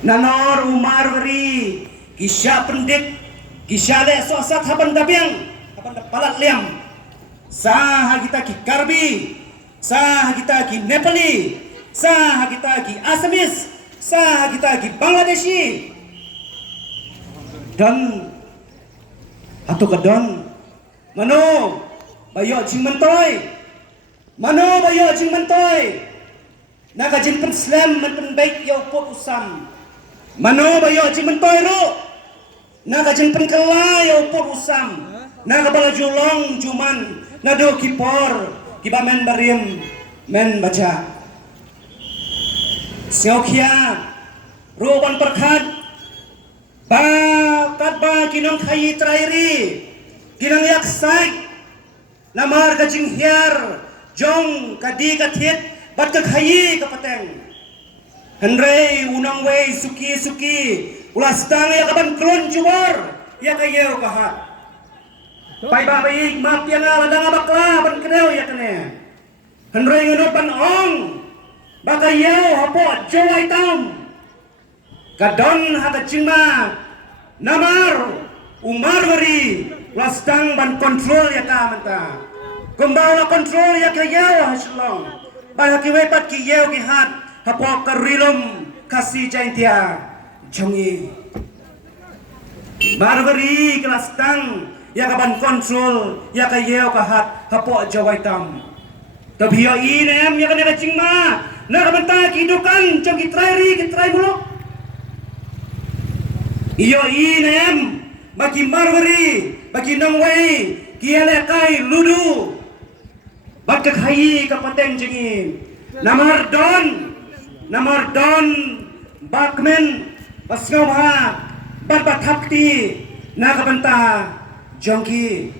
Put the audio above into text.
nanor umar wari kisah pendik kisah le sosat haban dabiang haban palat liam sah kita ki karbi sah kita ki nepali sah kita ki asamis sah kita ki bangladeshi dan atau kedon mano bayo jing mentoy mano bayo jing mentoy naga jing pen slam men pen baik yo pot usam mano bayo jing mentoy ro naga jing pen kala yo pot usam naga bala julong juman nado kipor kibamen barim men baca seokia roban perkhat ba kat ba kinong khayi trairi kinang yak saik namar ka jing hiar jong kadi kathit bat ka khayi ka pateng henrei unang wei suki suki ulas tang ya kaban klon juar ya kayew ka hat pai ba baik map yang ladang bakla ban kneu ya kene henrei ngunut ban ong bakayew hapo jowai tam kadon hata cingma namar umar wari lastang ban kontrol ya ka manta kumbala kontrol ya ka yaw haslong bahaki wepat ki yaw ki hat hapo karilum kasi jaintia jongi marwari lastang ya ka ban kontrol ya ka yaw ka hat hapo jawaitam tabhiyo inem ya ka ne cingma na ka manta kidukan jong ki trai muluk iyo inem bagi marwari bagi nongwei kiale kai ludu bak khayi ka pateng jengin namar don bakmen pasngawha bat bathapti na ka banta jongki